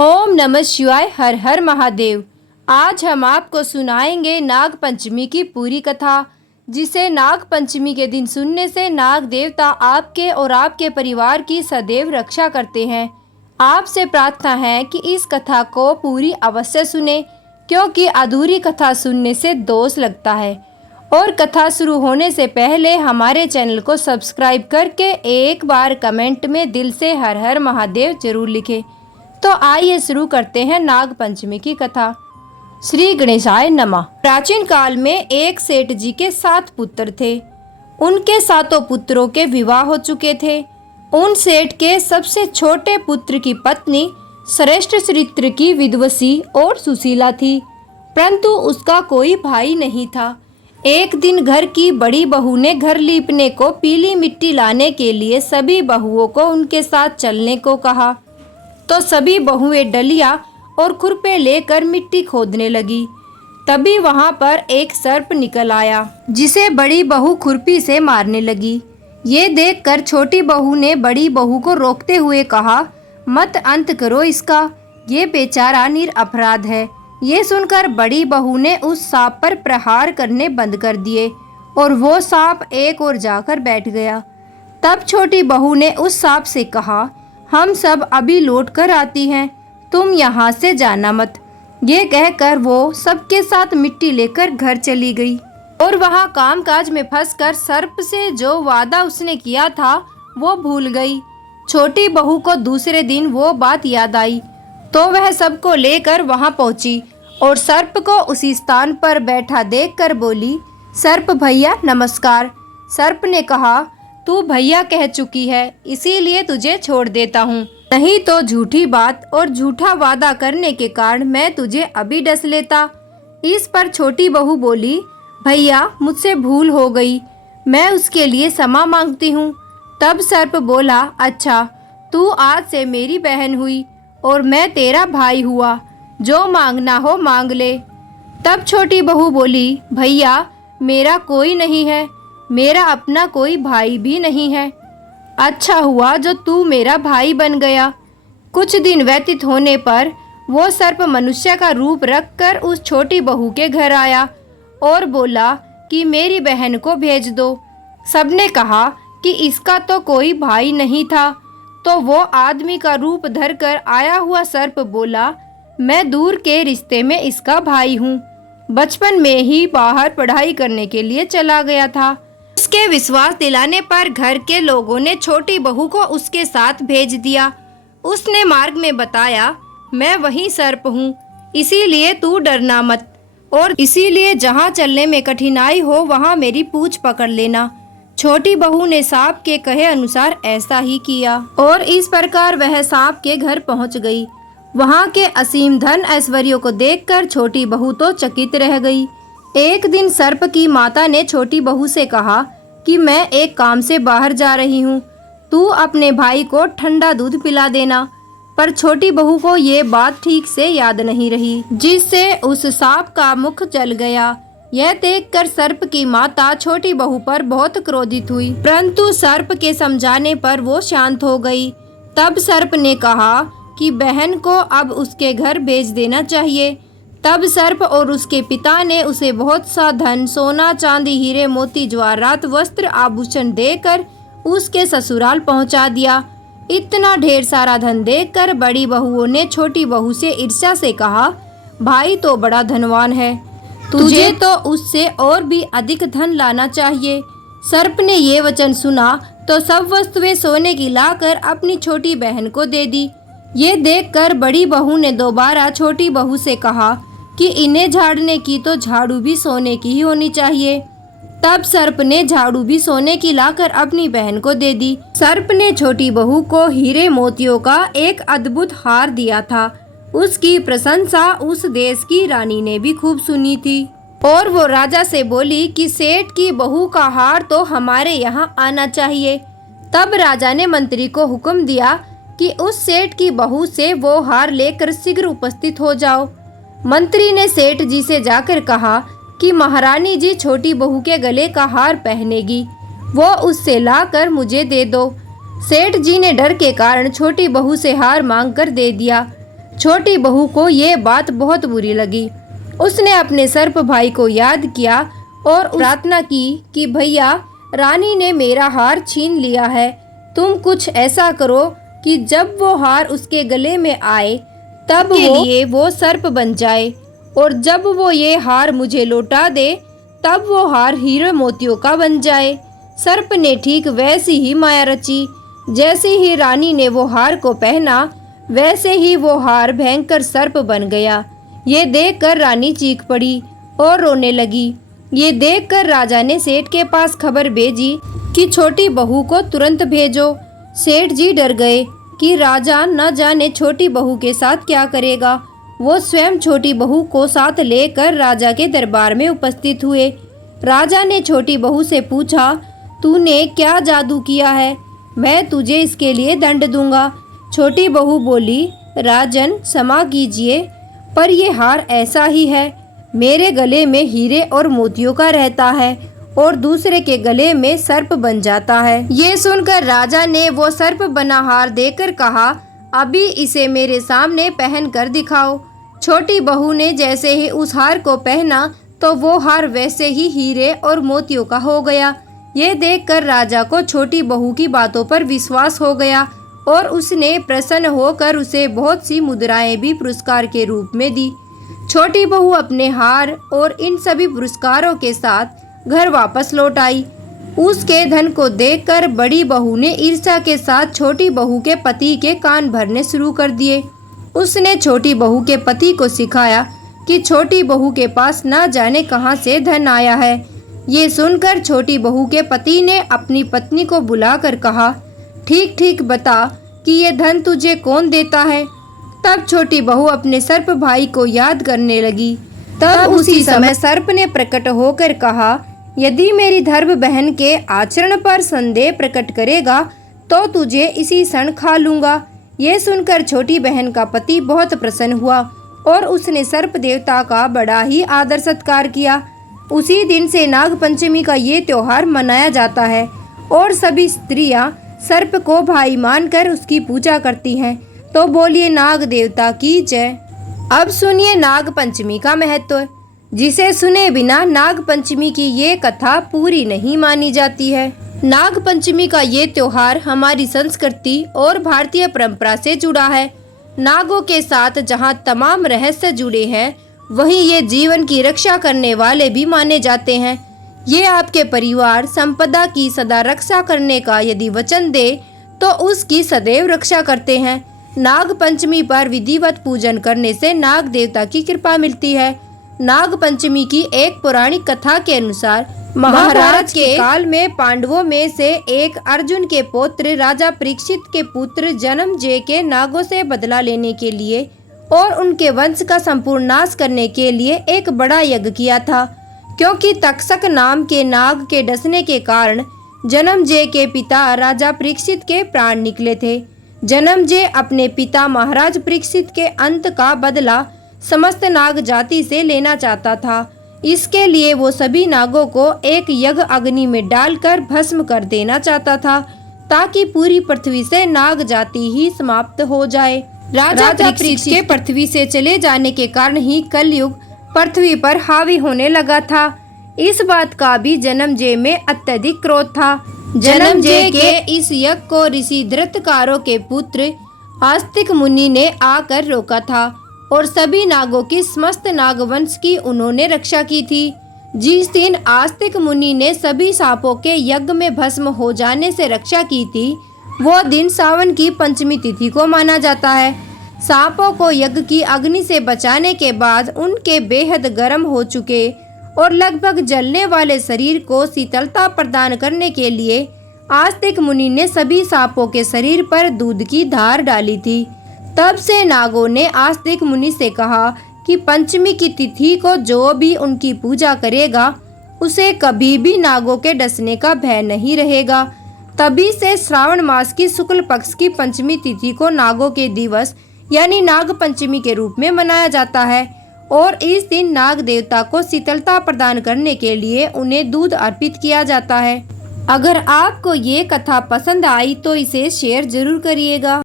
ओम नमः शिवाय। हर हर महादेव। आज हम आपको सुनाएंगे नाग पंचमी की पूरी कथा, जिसे नाग पंचमी के दिन सुनने से नाग देवता आपके और आपके परिवार की सदैव रक्षा करते हैं। आपसे प्रार्थना है कि इस कथा को पूरी अवश्य सुने, क्योंकि अधूरी कथा सुनने से दोष लगता है। और कथा शुरू होने से पहले हमारे चैनल को सब्सक्राइब करके एक बार कमेंट में दिल से हर हर महादेव जरूर लिखें। तो आइए शुरू करते हैं नाग पंचमी की कथा। श्री गणेशाय नमः। प्राचीन काल में एक सेठ जी के 7 पुत्र थे। उनके 7 पुत्रों के विवाह हो चुके थे। उन सेठ के सबसे छोटे पुत्र की पत्नी श्रेष्ठ चरित्र की विद्वसी और सुशीला थी, परंतु उसका कोई भाई नहीं था। एक दिन घर की बड़ी बहू ने घर लीपने को पीली मिट्टी लाने के लिए सभी बहुओं को उनके साथ चलने को कहा, तो सभी बहुएं डलिया और खुरपे लेकर मिट्टी खोदने लगी। तभी वहां पर एक सर्प निकल आया, जिसे बड़ी बहू खुरपी से मारने लगी। ये देखकर छोटी बहू ने बड़ी बहू को रोकते हुए कहा, मत अंत करो इसका, ये बेचारा निरपराध है। ये सुनकर बड़ी बहू ने उस सांप पर प्रहार करने बंद कर दिए और वो सांप एक ओर जाकर बैठ गया। तब छोटी बहू ने उस सांप से कहा, हम सब अभी लौट कर आती हैं, तुम यहाँ से जाना मत। ये कहकर वो सबके साथ मिट्टी लेकर घर चली गई और वहाँ कामकाज में फंसकर सर्प से जो वादा उसने किया था वो भूल गई। छोटी बहू को दूसरे दिन वो बात याद आई, तो वह सबको लेकर वहाँ पहुँची और सर्प को उसी स्थान पर बैठा देखकर बोली, सर्प भैया नमस्कार। सर्प ने कहा, तू भैया कह चुकी है, इसीलिए तुझे छोड़ देता हूँ, नहीं तो झूठी बात और झूठा वादा करने के कारण मैं तुझे अभी डस लेता। इस पर छोटी बहू बोली, भैया मुझसे भूल हो गई, मैं उसके लिए क्षमा मांगती हूँ। तब सर्प बोला, अच्छा तू आज से मेरी बहन हुई और मैं तेरा भाई हुआ, जो मांगना हो मांग ले। तब छोटी बहू बोली, भैया मेरा कोई नहीं है, मेरा अपना कोई भाई भी नहीं है। अच्छा हुआ जो तू मेरा भाई बन गया। कुछ दिन व्यतीत होने पर वो सर्प मनुष्य का रूप रखकर उस छोटी बहू के घर आया और बोला कि मेरी बहन को भेज दो। सबने कहा कि इसका तो कोई भाई नहीं था, तो वो आदमी का रूप धरकर आया हुआ सर्प बोला, मैं दूर के रिश्ते में इसका भाई हूँ, बचपन में ही बाहर पढ़ाई करने के लिए चला गया था। उसके विश्वास दिलाने पर घर के लोगों ने छोटी बहू को उसके साथ भेज दिया। उसने मार्ग में बताया, मैं वही सर्प हूँ, इसीलिए तू डरना मत, और इसीलिए जहाँ चलने में कठिनाई हो वहाँ मेरी पूंछ पकड़ लेना। छोटी बहू ने सांप के कहे अनुसार ऐसा ही किया और इस प्रकार वह सांप के घर पहुँच गई। वहाँ के असीम धन ऐश्वर्यों को देखकर छोटी बहू तो चकित रह गई। एक दिन सर्प की माता ने छोटी बहू से कहा कि मैं एक काम से बाहर जा रही हूँ, तू अपने भाई को ठंडा दूध पिला देना। पर छोटी बहू को ये बात ठीक से याद नहीं रही, जिससे उस सांप का मुख जल गया। यह देखकर सर्प की माता छोटी बहू पर बहुत क्रोधित हुई, परंतु सर्प के समझाने पर वो शांत हो गई। तब सर्प ने कहा कि बहन को अब उसके घर भेज देना चाहिए। तब सर्प और उसके पिता ने उसे बहुत सा धन, सोना चांदी, हीरे मोती, जवाहरात, वस्त्र आभूषण देकर उसके ससुराल पहुंचा दिया। इतना ढेर सारा धन देखकर बड़ी बहुओं ने छोटी बहू से ईर्ष्या से कहा, भाई तो बड़ा धनवान है, तुझे तो उससे और भी अधिक धन लाना चाहिए। सर्प ने ये वचन सुना तो सब वस्तुएं सोने की लाकर अपनी छोटी बहन को दे दी। ये देखकर बड़ी बहू ने दोबारा छोटी बहू से कहा कि इन्हें झाड़ने की तो झाड़ू भी सोने की ही होनी चाहिए। तब सर्प ने झाड़ू भी सोने की लाकर अपनी बहन को दे दी। सर्प ने छोटी बहू को हीरे मोतियों का एक अद्भुत हार दिया था। उसकी प्रशंसा उस देश की रानी ने भी खूब सुनी थी और वो राजा से बोली कि सेठ की बहू का हार तो हमारे यहाँ आना चाहिए। तब राजा ने मंत्री को हुक्म दिया कि उस सेठ की बहू से वो हार लेकर शीघ्र उपस्थित हो जाओ। मंत्री ने सेठ जी से जाकर कहा कि महारानी जी छोटी बहू के गले का हार पहनेगी, वो उससे लाकर मुझे दे दो। सेठ जी ने डर के कारण छोटी बहू से हार मांगकर दे दिया। छोटी बहू को ये बात बहुत बुरी लगी। उसने अपने सर्प भाई को याद किया और प्रार्थना की कि भैया, रानी ने मेरा हार छीन लिया है। तुम कुछ ऐसा करो कि जब वो हार उसके गले में आए तब वो सर्प बन जाए, और जब वो ये हार मुझे लौटा दे तब वो हार हीरे मोतियों का बन जाए। सर्प ने ठीक वैसी ही माया रची। जैसे ही रानी ने वो हार को पहना, वैसे ही वो हार भयंकर सर्प बन गया। ये देखकर रानी चीख पड़ी और रोने लगी। ये देखकर राजा ने सेठ के पास खबर भेजी कि छोटी बहू को तुरंत भेजो। सेठ जी डर गए कि राजा न जाने छोटी बहू के साथ क्या करेगा। वो स्वयं छोटी बहू को साथ लेकर राजा के दरबार में उपस्थित हुए। राजा ने छोटी बहू से पूछा, तूने क्या जादू किया है? मैं तुझे इसके लिए दंड दूंगा। छोटी बहू बोली, राजन क्षमा कीजिए, पर ये हार ऐसा ही है। मेरे गले में हीरे और मोतियों का रहता है और दूसरे के गले में सर्प बन जाता है। ये सुनकर राजा ने वो सर्प बना हार देकर कहा, अभी इसे मेरे सामने पहन कर दिखाओ। छोटी बहू ने जैसे ही उस हार को पहना तो वो हार वैसे ही हीरे और मोतियों का हो गया। ये देखकर राजा को छोटी बहू की बातों पर विश्वास हो गया और उसने प्रसन्न होकर उसे बहुत सी मुद्राएं भी पुरस्कार के रूप में दी। छोटी बहू अपने हार और इन सभी पुरस्कारों के साथ घर वापस लौट आई। उसके धन को देखकर बड़ी बहू ने ईर्ष्या के साथ छोटी बहू के पति के कान भरने शुरू कर दिए। उसने छोटी बहू के पति को सिखाया कि छोटी बहू के पास न जाने कहां से धन आया है। ये सुनकर छोटी बहू के पति ने अपनी पत्नी को बुलाकर कहा, ठीक ठीक बता कि ये धन तुझे कौन देता है। तब छोटी बहू अपने सर्प भाई को याद करने लगी। तब उसी समय सर्प ने प्रकट होकर कहा, यदि मेरी धर्म बहन के आचरण पर संदेह प्रकट करेगा तो तुझे इसी क्षण खा लूंगा। ये सुनकर छोटी बहन का पति बहुत प्रसन्न हुआ और उसने सर्प देवता का बड़ा ही आदर सत्कार किया। उसी दिन से नाग पंचमी का ये त्योहार मनाया जाता है और सभी स्त्रियां सर्प को भाई मानकर उसकी पूजा करती हैं। तो बोलिए नाग देवता की जय। अब सुनिए नाग पंचमी का महत्व, जिसे सुने बिना नाग पंचमी की ये कथा पूरी नहीं मानी जाती है। नाग पंचमी का ये त्योहार हमारी संस्कृति और भारतीय परंपरा से जुड़ा है। नागों के साथ जहाँ तमाम रहस्य जुड़े हैं, वहीं ये जीवन की रक्षा करने वाले भी माने जाते हैं। ये आपके परिवार संपदा की सदा रक्षा करने का यदि वचन दे तो उसकी सदैव रक्षा करते हैं। नाग पंचमी पर विधिवत पूजन करने से नाग देवता की कृपा मिलती है। नाग पंचमी की एक पौराणिक कथा के अनुसार महाभारत के काल में पांडवों में से एक अर्जुन के पौत्र राजा परीक्षित के पुत्र जन्मेजय के नागों से बदला लेने के लिए और उनके वंश का संपूर्ण नाश करने के लिए एक बड़ा यज्ञ किया था। क्योंकि तक्षक नाम के नाग के डसने के कारण जन्मेजय के पिता राजा परीक्षित के प्राण निकले थे। जन्मेजय अपने पिता महाराज परीक्षित के अंत का बदला समस्त नाग जाति से लेना चाहता था। इसके लिए वो सभी नागों को एक यज्ञ अग्नि में डालकर भस्म कर देना चाहता था, ताकि पूरी पृथ्वी से नाग जाति ही समाप्त हो जाए। राजा परीक्षित के पृथ्वी से चले जाने के कारण ही कलयुग पृथ्वी पर हावी होने लगा था। इस बात का भी जन्मेजय में अत्यधिक क्रोध था। जन्मेजय के इस यज्ञ को ऋषि धृतकारों के पुत्र आस्तिक मुनि ने आकर रोका था और सभी नागों की समस्त नागवंश की उन्होंने रक्षा की थी। जिस दिन आस्तिक मुनि ने सभी सांपों के यज्ञ में भस्म हो जाने से रक्षा की थी, वो दिन सावन की पंचमी तिथि को माना जाता है। सांपों को यज्ञ की अग्नि से बचाने के बाद उनके बेहद गर्म हो चुके और लगभग जलने वाले शरीर को शीतलता प्रदान करने के लिए आस्तिक मुनि ने सभी सांपों के शरीर पर दूध की धार डाली थी। तब से नागों ने आस्तिक मुनि से कहा कि पंचमी की तिथि को जो भी उनकी पूजा करेगा उसे कभी भी नागों के डसने का भय नहीं रहेगा। तभी से श्रावण मास की शुक्ल पक्ष की पंचमी तिथि को नागों के दिवस यानी नाग पंचमी के रूप में मनाया जाता है और इस दिन नाग देवता को शीतलता प्रदान करने के लिए उन्हें दूध अर्पित किया जाता है। अगर आपको ये कथा पसंद आई तो इसे शेयर जरूर करिएगा।